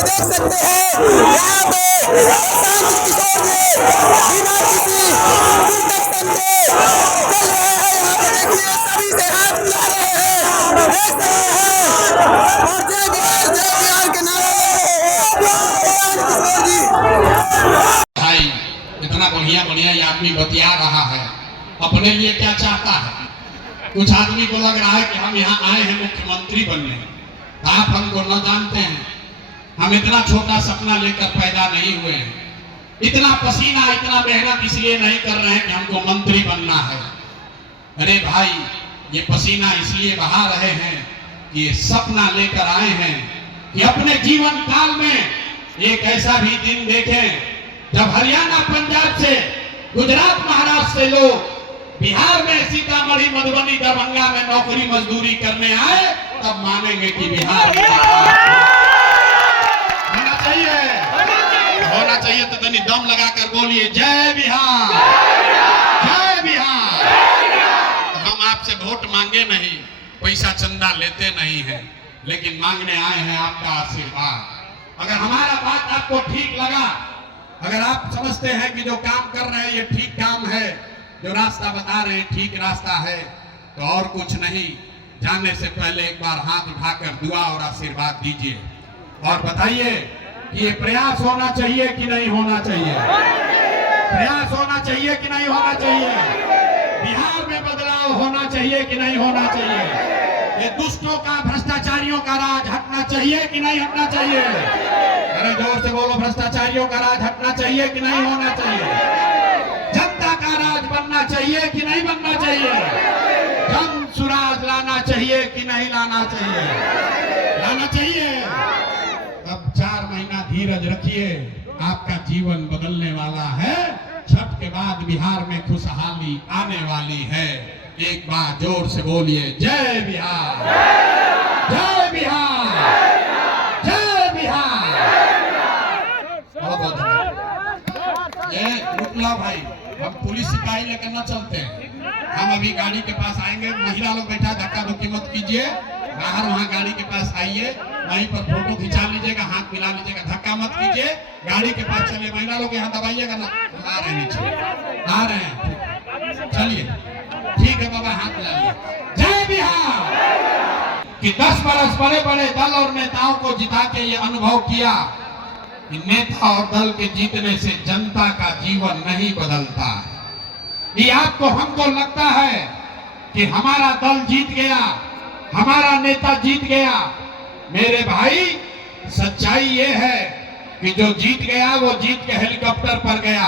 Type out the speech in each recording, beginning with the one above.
देख सकते हैं यहाँ पे प्रशांत किशोर जी बिना किसी इंस्ट्रक्शन के चल रहे हैं। यहाँ पे देखिए सभी से हाथ मिला रहे हैं, देख सकते हैं, और जय बिहार के नारे प्रशांत किशोर जी। भाई इतना बढ़िया बढ़िया ये आदमी बतिया रहा है, अपने लिए क्या चाहता है? कुछ आदमी को लग रहा है कि हम यहाँ आए हैं मुख्यमंत्री बनने। आप हमको न जानते हैं, हम इतना छोटा सपना लेकर पैदा नहीं हुए हैं। इतना पसीना इतना मेहनत इसलिए नहीं कर रहे हैं कि हमको मंत्री बनना है। अरे भाई ये पसीना इसलिए बहा रहे हैं कि ये सपना लेकर आए हैं कि अपने जीवन काल में एक ऐसा भी दिन देखें जब हरियाणा पंजाब से गुजरात महाराष्ट्र से लोग बिहार में सीतामढ़ी मधुबनी दरभंगा में नौकरी मजदूरी करने आए, तब मानेंगे कि बिहार होना चाहिए। तो तनी दम लगाकर बोलिए जय बिहार, जय बिहार। तो हम आपसे वोट मांगे नहीं, पैसा चंदा लेते नहीं हैं, लेकिन मांगने आए हैं आपका आशीर्वाद। अगर हमारा बात आपको ठीक लगा, अगर आप समझते हैं कि जो काम कर रहे हैं ये ठीक काम है, जो रास्ता बता रहे हैं ठीक रास्ता है, तो और कुछ नहीं, जाने से पहले एक बार हाथ उठाकर दुआ और आशीर्वाद दीजिए और बताइए कि ये प्रयास होना चाहिए कि नहीं होना चाहिए? प्रयास होना चाहिए कि नहीं होना चाहिए? बिहार में बदलाव होना चाहिए कि नहीं होना चाहिए? ये दुष्टों का भ्रष्टाचारियों का राज हटना चाहिए कि नहीं हटना चाहिए? अरे जोर से बोलो, भ्रष्टाचारियों का राज हटना चाहिए कि नहीं होना चाहिए? जनता का राज बनना चाहिए कि नहीं बनना चाहिए? जन सुराज लाना चाहिए कि नहीं लाना चाहिए? लाना चाहिए। अब 4 महीना धीरज रखिए, आपका जीवन बदलने वाला है। छठ के बाद बिहार में खुशहाली आने वाली है। एक बार जोर से बोलिए जय बिहार, जय बिहार, जय बिहार। बहुत बहुत रुकला भाई, हम पुलिस सिपाही लेकर न चलते हैं। हम अभी गाड़ी के पास आएंगे, महिला लोग बैठा, धक्का धुक्की मत कीजिए, बाहर वहाँ गाड़ी के पास आइए, वहीं पर फोटो खिंचा लीजिएगा, हाथ मिला लीजिएगा, धक्का मत कीजिए, गाड़ी के पास चलिए। महिला लोग यहाँ दबाइएगा ना, आ रहे हैं नीचे, आ रहे हैं, चलिए ठीक है बाबा, हाथ मिला लीजिए। जय बिहार। कि 10 बरस बड़े बड़े दल और नेताओं को जिता के ये अनुभव किया कि नेता और दल के जीतने से जनता का जीवन नहीं बदलता। ये आपको हमको लगता है कि हमारा दल जीत गया, हमारा नेता जीत गया। मेरे भाई सच्चाई ये है कि जो जीत गया वो जीत के हेलीकॉप्टर पर गया,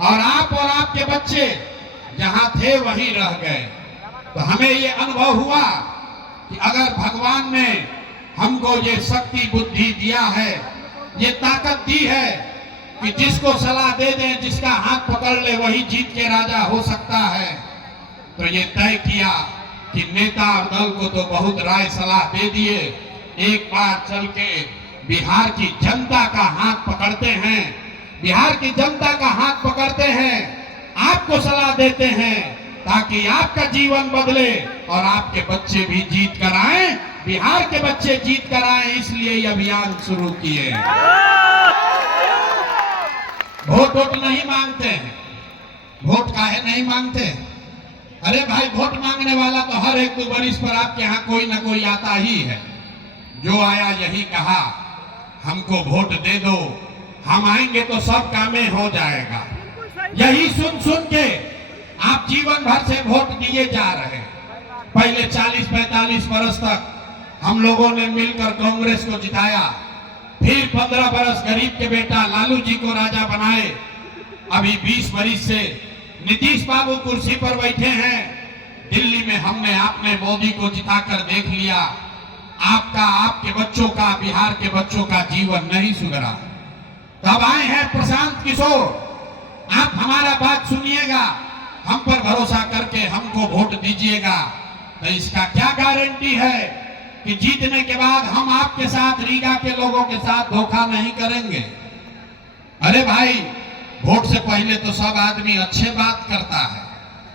और आप और आपके बच्चे जहां थे वहीं रह गए। तो हमें ये अनुभव हुआ कि अगर भगवान ने हमको ये शक्ति बुद्धि दिया है, ये ताकत दी है कि जिसको सलाह दे दें, जिसका हाथ पकड़ ले वही जीत के राजा हो सकता है, तो ये तय किया कि नेता और दल को तो बहुत राय सलाह दे दिए, एक बार चल के बिहार की जनता का हाथ पकड़ते हैं, बिहार की जनता का हाथ पकड़ते हैं, आपको सलाह देते हैं ताकि आपका जीवन बदले और आपके बच्चे भी जीत कर आए, बिहार के बच्चे जीत कर आए। इसलिए ये अभियान शुरू किए। वोट नहीं मांगते हैं, वोट काहे नहीं मांगते? अरे भाई वोट मांगने वाला तो हर एक 2 बरिस पर आपके यहाँ कोई ना कोई आता ही है। जो आया यही कहा हमको वोट दे दो, हम आएंगे तो सब कामें हो जाएगा। यही सुन सुन के आप जीवन भर से वोट दिए जा रहे हैं। पहले 40-45 बरस तक हम लोगों ने मिलकर कांग्रेस को जिताया, फिर 15 बरस गरीब के बेटा लालू जी को राजा बनाए। अभी 20 बरिस से नीतीश बाबू कुर्सी पर बैठे हैं। दिल्ली में हमने आपने मोदी को जिताकर देख लिया, आपका आपके बच्चों का बिहार के बच्चों का जीवन नहीं सुधरा। तब आए हैं प्रशांत किशोर, आप हमारा बात सुनिएगा, हम पर भरोसा करके हमको वोट दीजिएगा। तो इसका क्या गारंटी है कि जीतने के बाद हम आपके साथ, रीगा के लोगों के साथ धोखा नहीं करेंगे? अरे भाई वोट से पहले तो सब आदमी अच्छे बात करता है,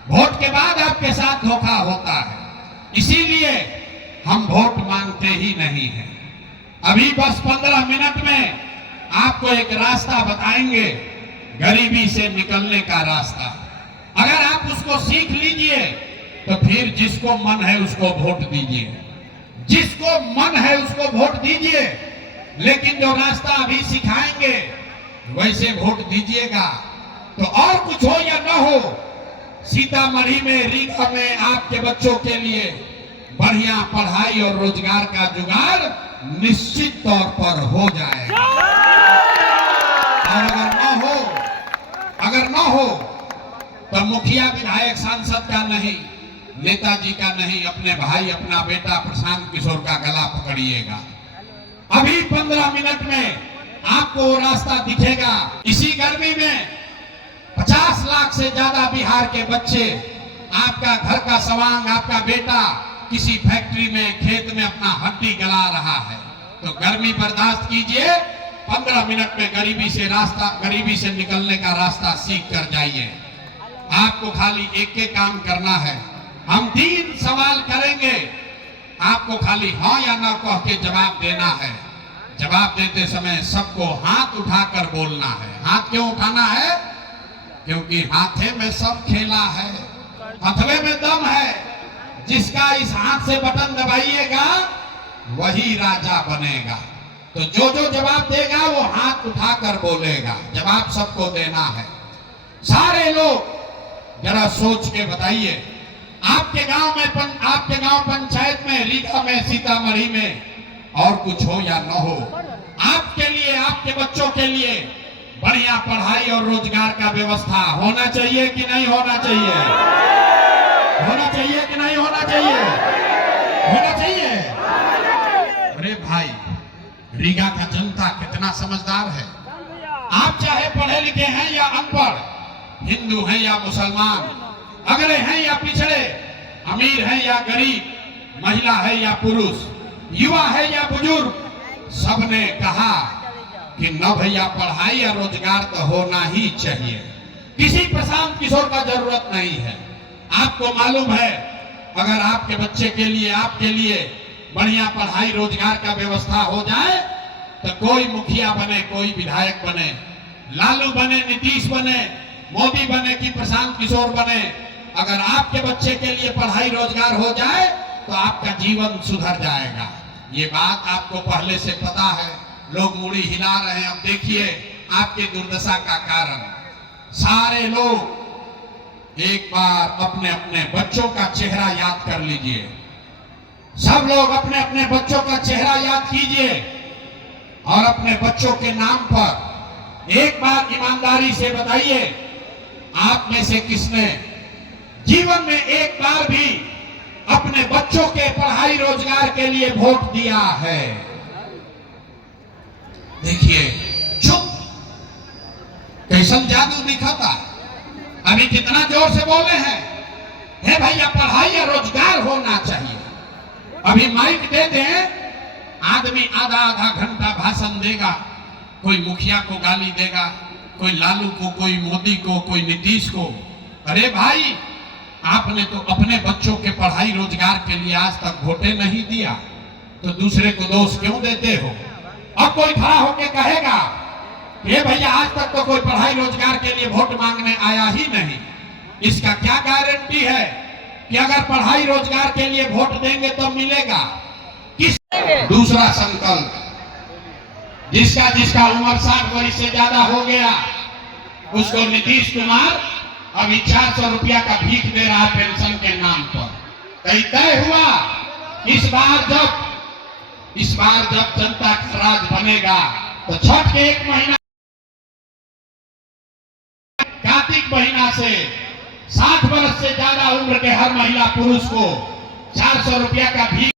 वोट के बाद आपके साथ धोखा होता है। इसीलिए हम वोट मांगते ही नहीं हैं। अभी बस 15 मिनट में आपको एक रास्ता बताएंगे, गरीबी से निकलने का रास्ता। अगर आप उसको सीख लीजिए तो फिर जिसको मन है उसको वोट दीजिए, जिसको मन है उसको वोट दीजिए। लेकिन जो रास्ता अभी सिखाएंगे वैसे वोट दीजिएगा तो और कुछ हो या न हो, सीतामढ़ी में, रीगा में आपके बच्चों के लिए बढ़िया पढ़ाई और रोजगार का जुगाड़ निश्चित तौर पर हो जाएगा। और अगर न हो तो मुखिया, विधायक, सांसद का नहीं, नेताजी का नहीं, अपने भाई, अपना बेटा प्रशांत किशोर का गला पकड़िएगा। अभी 15 मिनट में आपको वो रास्ता दिखेगा। इसी गर्मी में 50 लाख से ज्यादा बिहार के बच्चे, आपका घर का सवांग, आपका बेटा किसी फैक्ट्री में, खेत में अपना हड्डी गला रहा है। तो गर्मी बर्दाश्त कीजिए, 15 मिनट में गरीबी से निकलने का रास्ता सीख कर जाइए। आपको खाली एक काम करना है। हम 3 सवाल करेंगे, आपको खाली हाँ या ना कह के जवाब देना है। जवाब देते समय सबको हाथ उठाकर बोलना है। हाथ क्यों उठाना है? क्योंकि हाथे में सब खेला है, हथवे में दम है। जिसका इस हाथ से बटन दबाइएगा वही राजा बनेगा। तो जो जवाब देगा वो हाथ उठाकर बोलेगा। जवाब सबको देना है। सारे लोग जरा सोच के बताइए, आपके गांव पंचायत में, रीगा में, सीतामढ़ी में और कुछ हो या न हो, आपके लिए, आपके बच्चों के लिए बढ़िया पढ़ाई और रोजगार का व्यवस्था होना चाहिए कि नहीं होना चाहिए? होना चाहिए कि नहीं होना चाहिए? होना चाहिए। अरे भाई, रीगा का जनता कितना समझदार है। आप चाहे पढ़े लिखे हैं या अनपढ़, हिंदू हैं या मुसलमान, अगड़े हैं या पिछड़े, अमीर हैं या गरीब, महिला है या पुरुष, युवा है या बुजुर्ग, सबने कहा कि न भैया पढ़ाई या रोजगार तो होना ही चाहिए। किसी प्रशांत किशोर का जरूरत नहीं है। आपको मालूम है, अगर आपके बच्चे के लिए, आपके लिए बढ़िया पढ़ाई रोजगार का व्यवस्था हो जाए तो कोई मुखिया बने, कोई विधायक बने, लालू बने, नीतीश बने, मोदी बने कि प्रशांत किशोर बने, अगर आपके बच्चे के लिए पढ़ाई रोजगार हो जाए तो आपका जीवन सुधर जाएगा। ये बात आपको पहले से पता है। लोग मुड़ी हिला रहे हैं। अब देखिए आपके दुर्दशा का कारण। सारे लोग एक बार अपने अपने बच्चों का चेहरा याद कर लीजिए। सब लोग अपने अपने बच्चों का चेहरा याद कीजिए और अपने बच्चों के नाम पर एक बार ईमानदारी से बताइए, आप में से किसने जीवन में एक बार भी अपने बच्चों के पढ़ाई रोजगार के लिए वोट दिया है? देखिए, चुप, कैसन जादू दिखाता। अभी कितना जोर से बोले हैं, हे भैया पढ़ाई या रोजगार होना चाहिए। अभी माइक दे दें, आदमी आधा आधा घंटा भाषण देगा। कोई मुखिया को गाली देगा, कोई लालू को, कोई मोदी को, कोई नीतीश को। अरे भाई, आपने तो अपने बच्चों के पढ़ाई रोजगार के लिए आज तक वोटे नहीं दिया, तो दूसरे को दोष क्यों देते हो? अब कोई खड़ा होके कहेगा ये भैया आज तक तो कोई पढ़ाई रोजगार के लिए वोट मांगने आया ही नहीं, इसका क्या गारंटी है कि अगर पढ़ाई रोजगार के लिए वोट देंगे तो मिलेगा? किस दूसरा संकल्प, जिसका उम्र 60 वर्ष से ज्यादा हो गया उसको नीतीश कुमार अभी 400 रुपया का भीख दे रहा है पेंशन के नाम पर। कहीं तय हुआ इस बार जब जनता का राज बनेगा तो छठ के 1 महीना, कार्तिक महीना से 60 वर्ष से ज्यादा उम्र के हर महिला पुरुष को 400 रुपया का भीख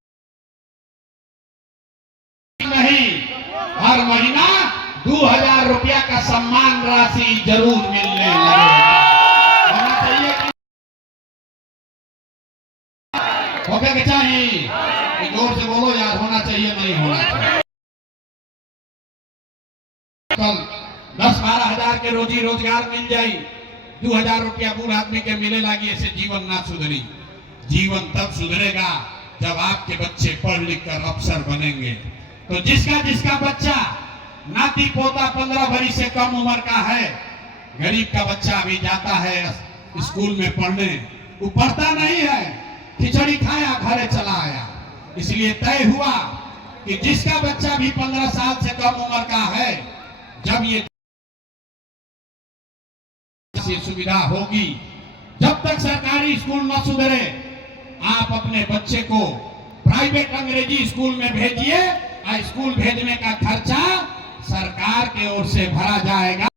नहीं, हर महीना 2000 रुपया का सम्मान राशि जरूर मिलने लगेगा। होना चाहिए कि होगा कि चाहिए? जोर से बोलो यार, होना चाहिए नहीं होना चाहिए? कल 10-12 हजार के रोजी रोजगार मिल जाई, 2000 रुपया बूढ़ आदमी के मिले लगी, ऐसे जीवन ना सुधरी। जीवन तब सुधरेगा जब आपके बच्चे पढ़ लिख कर अफसर बनेंगे, तो जिसका जिसका बच्चा नाती पोता 15 वर्ष से कम उम्र का है, गरीब का बच्चा भी जाता है स्कूल में पढ़ने, वो पढ़ता नहीं है, खिचड़ी खाया घरे चला आया। इसलिए तय हुआ कि जिसका बच्चा भी 15 साल से कम उम्र का है, जब ये सुविधा होगी, जब तक सरकारी स्कूल न सुधरे, आप अपने बच्चे को प्राइवेट अंग्रेजी स्कूल में भेजिए। स्कूल भेजने का खर्चा सरकार की ओर से भरा जाएगा।